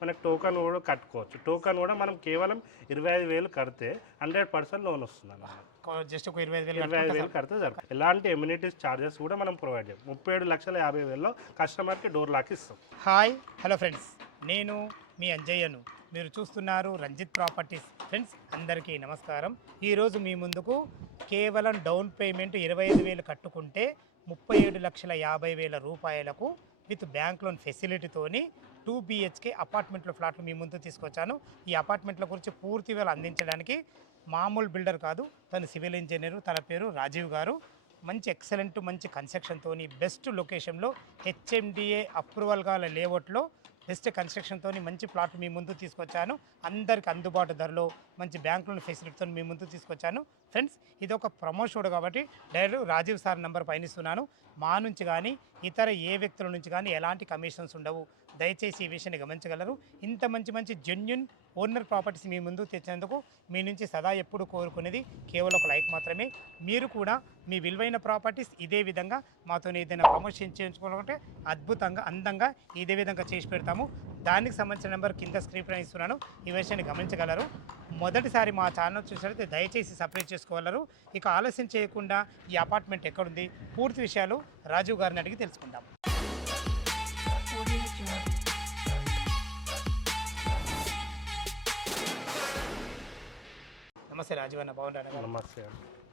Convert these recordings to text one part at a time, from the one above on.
మనకు టోకన్ కూడా కట్టుకోవచ్చు. టోకన్ కూడా మనం కేవలం 25,000 కడితే 100% లోన్ వస్తుంది అన్నమాట. జస్ట్ ఒక 25,000 25,000 కడితే సరిపోతుంది. ఎలాంటి ఎమ్యూనిటీస్ ఛార్జెస్ కూడా మనం ప్రొవైడ్ చేయం. 37,50,000లో కస్టమర్కి డోర్ లాక్ ఇస్తాం. హాయ్ హలో ఫ్రెండ్స్, నేను మీ అంజయ్యను. మీరు చూస్తున్నారు రంజిత్ ప్రాపర్టీస్. ఫ్రెండ్స్ అందరికీ నమస్కారం. ఈరోజు మీ ముందుకు కేవలం డౌన్ పేమెంట్ 25,000 కట్టుకుంటే 37,50,000 రూపాయలకు విత్ బ్యాంక్ లోన్ ఫెసిలిటీతోని 2 BHK అపార్ట్మెంట్లో ఫ్లాట్లు మీ ముందు తీసుకొచ్చాను. ఈ అపార్ట్మెంట్ల గురించి పూర్తి వివరాలు అందించడానికి మామూలు బిల్డర్ కాదు, తను సివిల్ ఇంజనీరు, తన పేరు రాజీవ్ గారు. మంచి ఎక్సలెంట్ మంచి కన్స్ట్రక్షన్తో బెస్ట్ లొకేషన్లో HMDA అప్రూవల్ కాల లేఅవుట్లో బెస్ట్ కన్స్ట్రక్షన్తో మంచి ప్లాట్ మీ ముందు తీసుకొచ్చాను. అందరికి అందుబాటు ధరలో మంచి బ్యాంక్ లోన్ ఫెసిలిటీతో మీ ముందు తీసుకొచ్చాను. ఫ్రెండ్స్ ఇది ఒక ప్రమోషన్ కాబట్టి డైరెక్ట్ రాజీవ్ సార్ నెంబర్ పయనిస్తున్నాను. మా నుంచి కానీ ఇతర ఏ వ్యక్తుల నుంచి కానీ ఎలాంటి కమిషన్స్ ఉండవు. దయచేసి ఈ విషయాన్ని గమనించగలరు. ఇంత మంచి మంచి జెన్యున్ ఓనర్ ప్రాపర్టీస్ మీ ముందు తెచ్చేందుకు మీ నుంచి సదా ఎప్పుడు కోరుకునేది కేవలం ఒక లైక్ మాత్రమే. మీరు కూడా మీ విలువైన ప్రాపర్టీస్ ఇదే విధంగా మాతో ఏదైనా ప్రమోషన్ చేయించుకోవాలంటే అద్భుతంగా అందంగా ఇదే విధంగా చేసి పెడతాము. దానికి సంబంధించిన నెంబర్ కింద స్క్రీన్ పైన ఇస్తున్నాను. ఈ విషయాన్ని గమనించగలరు. మొదటిసారి మా ఛానల్ చూసినట్లయితే దయచేసి సబ్స్క్రైబ్ చేసుకోగలరు. ఇక ఆలస్యం చేయకుండా ఈ అపార్ట్మెంట్ ఎక్కడుంది పూర్తి విషయాలు రాజీవ్ గారిని అడిగి తెలుసుకుందాం. నమస్తే రాజీవ్ అన్న, బాగుంటాను. నమస్తే.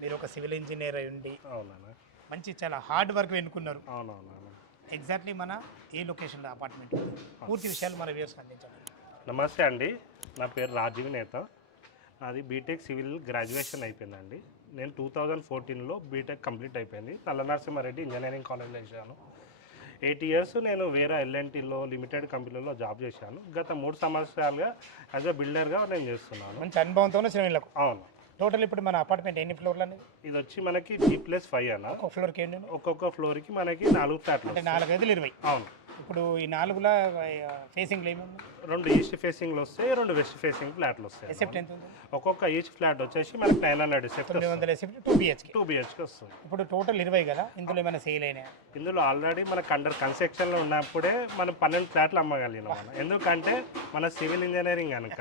మీరు ఒక సివిల్ ఇంజనీర్ అయి ఉండి అవునా? మంచి చాలా హార్డ్ వర్క్ ఎన్నుకున్నారు. అవునవునా? ఎగ్జాక్ట్లీ మన ఏ లొకేషన్లో అపార్ట్మెంట్ పూర్తి విషయాలు మన వ్యూవర్స్కి అందించండి. నమస్తే అండి, నా పేరు రాజీవ్ నేత. అది బీటెక్ సివిల్ గ్రాడ్యుయేషన్ అయిపోయిందండి. నేను 2014లో బీటెక్ కంప్లీట్ అయిపోయింది. నల్లనరసింహారెడ్డి ఇంజనీరింగ్ కాలేజ్లో చేశాను. 8 ఇయర్స్ నేను వేరే L&Tలో లిమిటెడ్ కంపెనీలో జాబ్ చేశాను. గత 3 సంవత్సరాలుగా యాజ్ అ బిల్డర్గా నేను చేస్తున్నాను. మంచి అనుభవంతో శ్రేణులకు. అవును. టోటల్ ఇప్పుడు మన అపార్ట్మెంట్ ఎన్ని ఫ్లోర్లు అండి? ఇది వచ్చి మనకి G+5 అన్న. ఒక ఫ్లోర్కి ఎన్ని? ఒక్కొక్క ఫ్లోర్కి మనకి 4 ఫ్లాట్లు. అంటే 4 5 20. అవును. ఇప్పుడు ఈ 4ల ఫేసింగ్లు ఏమేమి? 2 ఈస్ట్ ఫేసింగ్లు వస్తాయి, 2 వెస్ట్ ఫేసింగ్ ఫ్లాట్లు వస్తాయి. ఎసెప్ట్ ఎంత ఉంది? ఒక్కొక్క ఈచ్ ఫ్లాట్ వచ్చేసి మనకి 900 ఎసెప్ట్ 900 ఎసెప్ట్ 2 BHK. 2 BHK వస్తుంది. ఇప్పుడు టోటల్ 20 కదా, ఇందులో ఏమైనా సేల్ అయినాయా? ఇందులో ఆల్రెడీ మనకు అండర్ కన్స్ట్రక్షన్లో ఉన్నప్పుడే మనం 12 ఫ్లాట్లు అమ్మగలిగినాం మనం. ఎందుకంటే మన సివిల్ ఇంజనీరింగ్ కనుక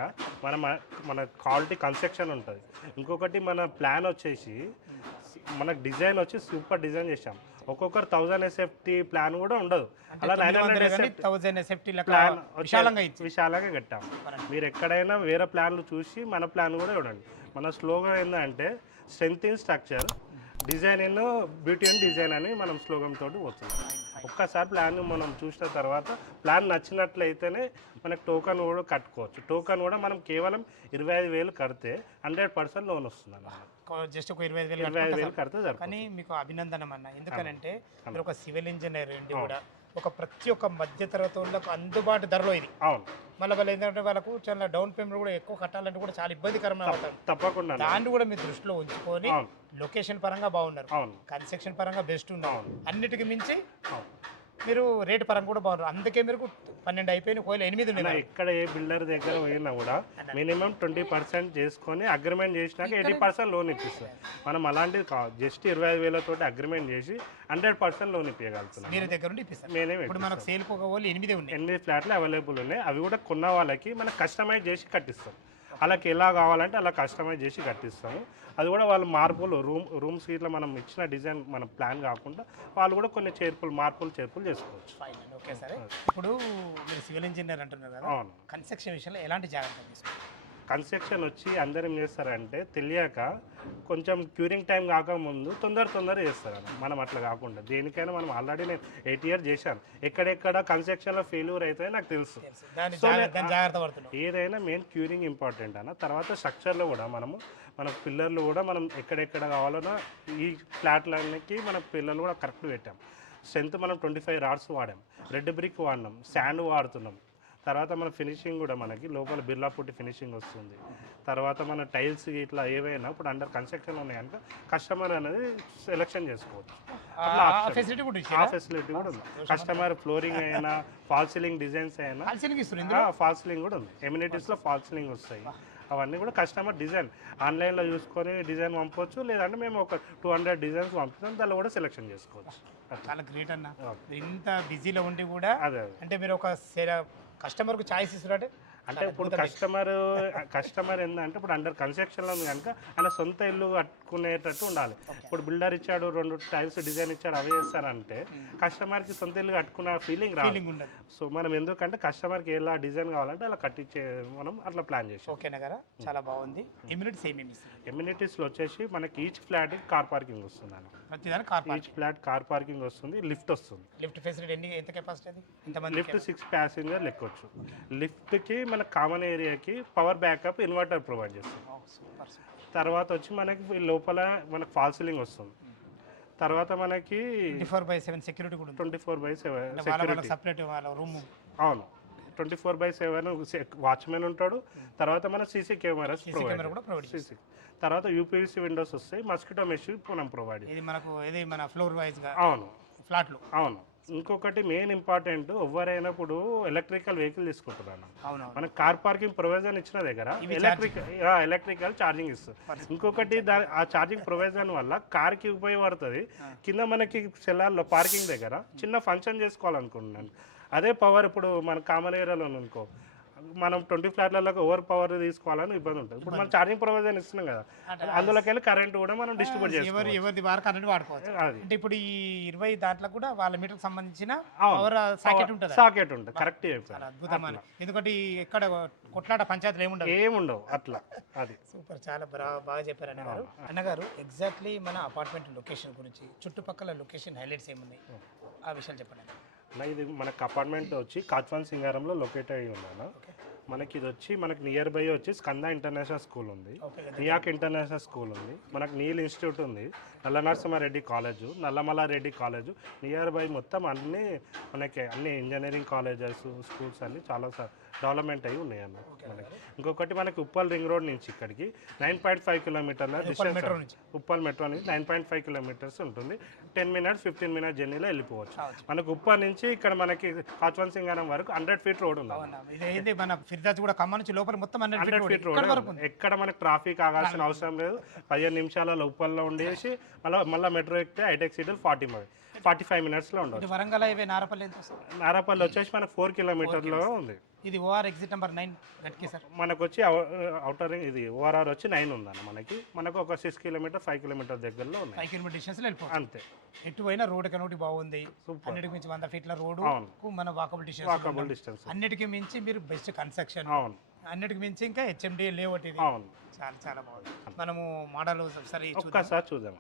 మన క్వాలిటీ కన్స్ట్రక్షన్ ఉంటుంది. ఇంకొకటి మన ప్లాన్ వచ్చేసి మనకు డిజైన్ వచ్చి సూపర్ డిజైన్ చేసాం. ఒక్కొక్కరు 1000 SFT ప్లాన్ కూడా ఉండదు. అలా 900 SFT ప్లాన్ విశాలంగా కట్టాం. మీరు ఎక్కడైనా వేరే ప్లాన్లు చూసి మన ప్లాన్ కూడా చూడండి. మన స్లోగన్ ఏంటంటే strength in structure, design in beauty and design అని మనం స్లోగన్ తోటి పోతుంది. ఒక్కసారి ప్లాన్ మనం చూసిన తర్వాత ప్లాన్ నచ్చినట్లయితేనే మనకు టోకన్ కూడా కట్టుకోవచ్చు. టోకన్ కూడా మనం కేవలం 25,000 కడితే 100% లోన్ వస్తుంది అన్నమాట. జస్ట్ ఒక 25,000 కడితే సరిపోతుంది. కానీ మీకు అభినందనం అన్న. ఎందుకనంటే మీరు ఒక సివిల్ ఇంజనీర్ అండి కూడా ఒక ప్రతి ఒక్క మధ్య తరగతి వాళ్ళకు అందుబాటు ధరలో ఇది. అవును. మళ్ళీ వాళ్ళు ఏంటంటే వాళ్ళకు చాలా డౌన్ పేమెంట్ కూడా ఎక్కువ కట్టాలంటే కూడా చాలా ఇబ్బందికరమైన అవుతారు. తప్పకుండా దాన్ని కూడా మీరు దృష్టిలో ఉంచుకొని లొకేషన్ పరంగా బాగున్నారు, కన్స్ట్రక్షన్ పరంగా బెస్ట్ ఉన్నారు, అన్నిటికీ మించి మీరు రేటు పరంగా కూడా బాగున్నారు. అందుకే మీరు 12 అయిపోయిన కోయిలు 8 ఉన్నాయి. ఎక్కడ ఏ బిల్డర్ దగ్గర పోయినా కూడా మినిమం 20% చేసుకొని అగ్రిమెంట్ చేసినాక 80% లోన్ ఇప్పిస్తారు. మనం అలాంటిది కాదు, జస్ట్ 25,000 అగ్రిమెంట్ చేసి 100% లోన్ ఇప్పించగలుగుతున్నాం. మీరు దగ్గర ఉండి ఇప్పిస్తారు. ఇప్పుడు మనకు సేల్ పోవాలి 8 ఉన్నాయి, 8 ఫ్లాట్లు అవైలబుల్ ఉన్నాయి. అవి కూడా కొన్న వాళ్ళకి మనం కస్టమైజ్ చేసి కట్టిస్తాం. వాళ్ళకి ఎలా కావాలంటే అలా కస్టమైజ్ చేసి కట్టిస్తాము. అది కూడా వాళ్ళు మార్పులు రూమ్స్ ఇట్లా మనం ఇచ్చిన డిజైన్ మన ప్లాన్ కాకుండా వాళ్ళు కూడా కొన్ని మార్పులు చేసుకోవచ్చు. ఓకే సరే. ఇప్పుడు మీరు సివిల్ ఇంజనీర్ అంటున్నారు కదా, కన్స్ట్రక్షన్ విషయంలో ఎలాంటి జాగ్రత్తలు తీసుకోవాలి? కన్స్ట్రక్షన్ వచ్చి అందరు ఏం చేస్తారంటే తెలియక కొంచెం క్యూరింగ్ టైం కాకముందు తొందర చేస్తారన్న. మనం అట్లా కాకుండా దేనికైనా మనం ఆల్రెడీ నేను 8 ఇయర్స్ చేశాను. ఎక్కడెక్కడ కన్స్ట్రక్షన్లో ఫెయిల్యూర్ అయితే నాకు తెలుసు. ఏదైనా మెయిన్ క్యూరింగ్ ఇంపార్టెంట్ అన్న. తర్వాత స్ట్రక్చర్లో కూడా మన పిల్లర్లు కూడా మనం ఎక్కడెక్కడ కావాలన్నా ఈ ఫ్లాట్లకి మన పిల్లలు కూడా కరెక్ట్ పెట్టాం. స్ట్రెంత్ మనం 25 రాడ్స్ వాడాం, రెడ్ బ్రిక్ వాడినాం, శాండ్ వాడుతున్నాం. తర్వాత మన ఫినిషింగ్ కూడా మనకి లోపల బిర్లా పుట్టి ఫినిషింగ్ వస్తుంది. తర్వాత మన టైల్స్ ఇట్లా ఏవైనా ఇప్పుడు అండర్ కన్స్ట్రక్షన్ ఉన్నాయి కనుక కస్టమర్ అనేది సెలెక్షన్ చేసుకోవచ్చు. ఆ ఫెసిలిటీ కూడా ఉంది. కస్టమర్ ఫ్లోరింగ్ అయినా ఫాల్ సీలింగ్ డిజైన్స్ అయినా ఫాల్ సీలింగ్ కూడా ఉంది. ఎమ్యూనిటీస్లో ఫాల్ సీలింగ్ వస్తాయి. అవన్నీ కూడా కస్టమర్ డిజైన్ ఆన్లైన్లో చూసుకొని డిజైన్ పంపవచ్చు. లేదంటే మేము ఒక 200 డిజైన్స్ పంపుతాం, దానిలో కూడా సెలెక్షన్ చేసుకోవచ్చు. చాలా గ్రేట్ అన్న. ఇంత బిజీలో ఉండి కూడా అంటే మీరు ఒక కస్టమర్కు ఛాయిస్ ఇస్తున్నారంటే అంటే ఇప్పుడు కస్టమర్ ఏంటంటే ఇప్పుడు అండర్ కన్స్ట్రక్షన్లో ఉంది కనుక ఆయన సొంత ఇల్లు కట్టుకునేటట్టు ఉండాలి. ఇప్పుడు బిల్డర్ ఇచ్చాడు 2 టైల్స్ డిజైన్ ఇచ్చాడు అవి చేస్తారంటే కస్టమర్కి సొంత ఇల్లు కట్టుకున్న ఫీలింగ్ రాదు. ఉండదు. సో మనం ఎందుకంటే కస్టమర్కి ఎలా డిజైన్ కావాలంటే అలా కట్టించే మనం అట్లా ప్లాన్ చేసాం. ఓకేనా కదా, చాలా బాగుంది. ఎమ్యూనిటీస్ ఏమేమి ఇస్తుంది? ఎమ్యూనిటీస్లో వచ్చేసి మనకి ఈచ్ ఫ్లాట్ కార్ పార్కింగ్ వస్తుంది అన్న. ప్రతిదాని car each flat car parking వస్తుంది, లిఫ్ట్ వస్తుంది. లిఫ్ట్ ఫెసిలిటీ ఎంత కెపాసిటీ అది? ఎంతమంది? Lift 6 passenger లెక్కొచ్చు. లిఫ్ట్కి మన కామన్ ఏరియాకి పవర్ బ్యాకప్ ఇన్వర్టర్ ప్రొవైడ్ చేస్తుంది. సూపర్. తర్వాత వచ్చి మనకి లోపల మనకి ఫాల్ సీలింగ్ వస్తుంది. తర్వాత మనకి 24/7 సెక్యూరిటీ కూడా ఉంది. 24/7 సెక్యూరిటీ సెపరేట్ వాళ్ళ రూమ్. అవును, 24/7 వాచ్మెన్ ఉంటాడు. తర్వాత మన సీసీ కెమెరాస్ ప్రొవైడ్ సీసీ. తర్వాత యూపీవీసీ విండోస్ వస్తాయి, మస్కిటో మెష్ మనం ప్రొవైడ్. ఇది మనకు ఇది మన ఫ్లోర్ వైజ్గా. అవును, ఫ్లాట్లు. అవును. ఇంకొకటి మెయిన్ ఇంపార్టెంట్, ఎవరైనప్పుడు ఎలక్ట్రికల్ వెహికల్ తీసుకుంటున్నాను. అవును, మనకి కార్ పార్కింగ్ ప్రొవిజన్ ఇచ్చిన దగ్గర ఎలక్ట్రికల్ ఛార్జింగ్ ఇస్తుంది. ఇంకొకటి ఆ ఛార్జింగ్ ప్రొవిజన్ వల్ల కార్కి ఉపయోగపడుతుంది. కింద మనకి సెల్లార్లో పార్కింగ్ దగ్గర చిన్న ఫంక్షన్ చేసుకోవాలనుకుంటున్నాను. అదే పవర్ ఇప్పుడు మన కామన్ ఏరియాలో అనుకో, మనం 20 ఫ్లాట్లలో ఓవర్ పవర్ తీసుకోవాలని ఇబ్బంది ఉంటుంది. ఇప్పుడు మనం ఛార్జింగ్ ప్రొవిజన్ ఇస్తున్నాం కదా, అందులోకి వెళ్ళి కరెంట్ కూడా మనం డిస్ట్రిబ్యూట్ చేసుకోవాలి. ఎవరిది వారు కరెంట్ వాడుకోవచ్చు. అంటే ఇప్పుడు ఈ 20 దాంట్లో కూడా వాళ్ళ మీటర్కి సంబంధించిన పవర్ సాకెట్ ఉంటుంది. కరెక్ట్ చెప్పారు, అద్భుతమైన. ఎందుకంటే ఎక్కడ కొట్లాట పంచాయతీలు ఏముండవు అట్లా. అది సూపర్, చాలా బాగా చెప్పారు అన్నగారు. అన్నగారు ఎగ్జాక్ట్లీ మన అపార్ట్మెంట్ లొకేషన్ గురించి, చుట్టుపక్కల లొకేషన్ హైలైట్స్ ఏమున్నాయి ఆ విషయాలు చెప్పండి. ఇది మనకు అపార్ట్మెంట్ వచ్చి కాచ్వాన్ సింగారంలో లొకేట్ అయ్యి ఉందన్న. మనకి ఇది వచ్చి మనకి నియర్ బై వచ్చి స్కంద ఇంటర్నేషనల్ స్కూల్ ఉంది, నియాక్ ఇంటర్నేషనల్ స్కూల్ ఉంది, మనకు నీల్ ఇన్స్టిట్యూట్ ఉంది, Nalla Narasimha Reddy college, Nalla Malla Reddy college. Near by మొత్తం అన్ని మనకి అన్ని ఇంజనీరింగ్ కాలేజెస్ స్కూల్స్ అన్ని చాలా డెవలప్మెంట్ అయ్యి ఉన్నాయి అన్న. మనకి ఇంకొకటి మనకి ఉప్పల్ రింగ్ రోడ్ నుంచి ఇక్కడికి 9.5 కిలోమీటర్ల డిస్టెన్స్. ఉప్పల్ మెట్రో నుంచి 9.5 కిలోమీటర్స్ ఉంటుంది. 10 మినిట్స్ 15 మినిట్స్ జర్నీలో వెళ్ళిపోవచ్చు. మనకు ఉప్పల్ నుంచి ఇక్కడ మనకి కాచ్వాన్ సింగారం వరకు 100 ఫీట్ రోడ్ ఉంది. లోపల 100 ఫీట్ రోడ్. ఎక్కడ మనకి ట్రాఫిక్ ఆగాల్సిన అవసరం లేదు. 15 నిమిషాలలో ఉప్పల్లో ఉండేసి మళ్ళీ మెట్రో ఎక్కితే హైటెక్ సిటీలో 45 మినిట్స్లో ఉండదు. వరంగల్ హైవే నారపల్లి వచ్చేసి మనకు 4 కిలోమీటర్లో ఉంది. ఇది ఓఆర్ ఎగ్జిట్ నెంబర్ 9 సార్. మనకు వచ్చి అవుటర్ ఇది ఓఆర్ఆర్ వచ్చి 9 ఉందన్న. మనకు ఒక 6 కిలోమీటర్ 5 కిలోమీటర్ దగ్గరలో ఉంది. 5 కిలోమీటర్ డిస్టెన్స్లో వెళ్ళిపోతుంది అంతే. ఎటువైనా రోడ్ కనోటి బాగుంది. అన్నిటికి మించి 100 ఫీట్ల రోడ్ మన వాకబుల్ డిస్టెన్స్. అన్నిటికీ మించి మీరు బెస్ట్ కన్స్ట్రక్షన్. అవును, అన్నిటికి మించి ఇంకా హెచ్ఎండి లేఅవుట్ ఇది. అవును, చాలా చాలా బాగుంది. మనము మోడల్ ఒకసారి చూద్దాం.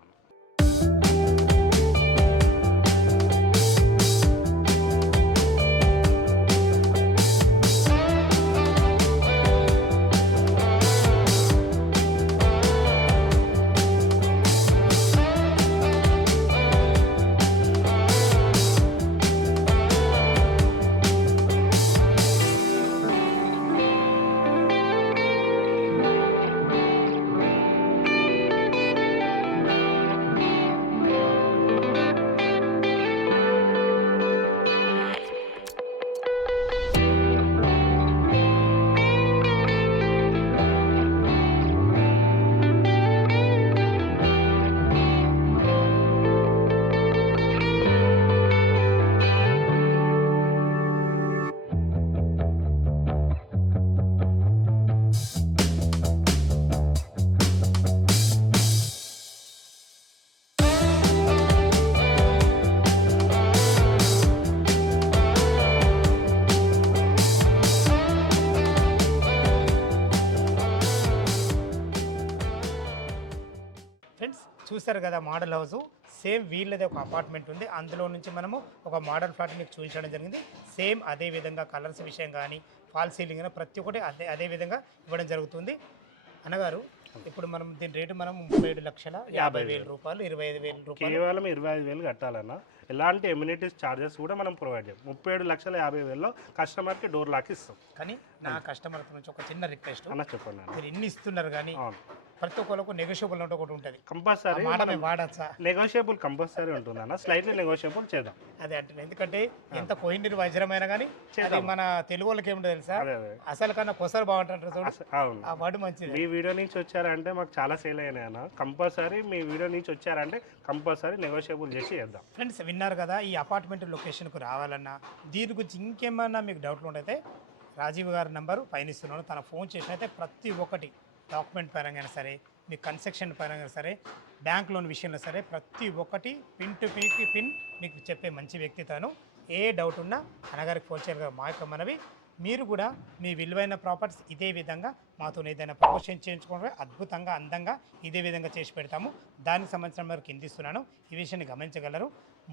చూస్తారు కదా మోడల్ హౌస్. సేమ్ వీళ్ళది ఒక అపార్ట్మెంట్ ఉంది, అందులో నుంచి మనము ఒక మోడల్ ఫ్లాట్ మీకు చూపించడం జరిగింది. సేమ్ అదే విధంగా కలర్స్ విషయం కానీ ఫాల్ సీలింగ్ కానీ ప్రతి ఒక్కటి అదే విధంగా ఇవ్వడం జరుగుతుంది. అన్నగారు ఇప్పుడు మనం దీని రేటు మనం 37,50,000 రూపాయలు, 25,000 రూపాయలు, కేవలం 25,000 కట్టాలన్నా. ఎలాంటి ఎమ్యూనిటీస్ ఛార్జెస్ కూడా మనం ప్రొవైడ్ చేయం. 37,50,000లో కస్టమర్కి డోర్ లాక్ ఇస్తాం. కానీ నా కస్టమర్ నుంచి ఒక చిన్న రిక్వెస్ట్ అన్న, చెప్పండి. మీరు ఇన్ని ఇస్తున్నారు కానీ ప్రతి ఒక్కరికి నెగోషియబుల్ అంటే ఒకటి ఉంటుంది. కంపల్సరీ వాడచ్చా? నెగోషియబుల్ కంపల్సరీ ఉంటుంది అన్న, స్లైట్లీ నెగోషియబుల్ చేద్దాం. అదే అంటే ఎందుకంటే ఎంత కోహినూరు వజ్రమైనా కానీ అది మన తెలుగు వాళ్ళకి ఏమిటో తెలుసా, అసలు కన్నా కొసరు బాగుంటుంటారు. ఆ వర్డ్ మంచిది. మీ వీడియో నుంచి వచ్చారంటే మాకు చాలా సేల్ అయినాయి అన్న. కంపల్సరీ మీ వీడియో నుంచి వచ్చారంటే కంపల్సరీ నెగోషియబుల్ చేసి చేద్దాం. ఫ్రెండ్స్ విన్నారు కదా, ఈ అపార్ట్మెంట్ లొకేషన్కు రావాలన్నా దీని గురించి ఇంకేమన్నా మీకు డౌట్లు ఉంటే రాజీవ్ గారి నంబరు పైన ఇస్తున్నాను. తన ఫోన్ చేసినైతే ప్రతి ఒక్కటి డాక్యుమెంట్ పరంగా సరే, మీ కన్స్ట్రక్షన్ పరంగా సరే, బ్యాంక్ లోన్ విషయంలో సరే ప్రతి ఒక్కటి పిన్ టు పిన్ మీకు చెప్పే మంచి వ్యక్తి తను. ఏ డౌట్ ఉన్నా అన్నగారికి ఫోన్ చేయగలరు. మా యొక్క మనవి, మీరు కూడా మీ విలువైన ప్రాపర్టీస్ ఇదే విధంగా మాతో ఏదైనా ప్రమోషన్ చేయించుకుంటే అద్భుతంగా అందంగా ఇదే విధంగా చేసి పెడతాము. దానికి సంబంధించిన వరకు కింద ఇస్తున్నాను. ఈ విషయాన్ని గమనించగలరు.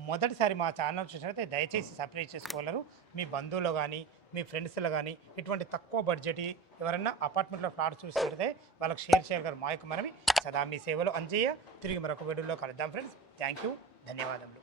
మొదటిసారి మా ఛానల్ చూసినట్లయితే దయచేసి సబ్స్క్రైబ్ చేసుకోగలరు. మీ బంధువులు కానీ మీ ఫ్రెండ్స్లో కానీ ఇటువంటి తక్కువ బడ్జెట్ ఎవరైనా అపార్ట్మెంట్లో ఫ్లాట్ చూసి పెడితే వాళ్ళకి షేర్ చేయగలరు. మా యొక్క మనవి, సదా మీ సేవలో అంజయ్య. తిరిగి మరొక వీడియోలో కలుద్దాం ఫ్రెండ్స్. థ్యాంక్ యూ, ధన్యవాదములు.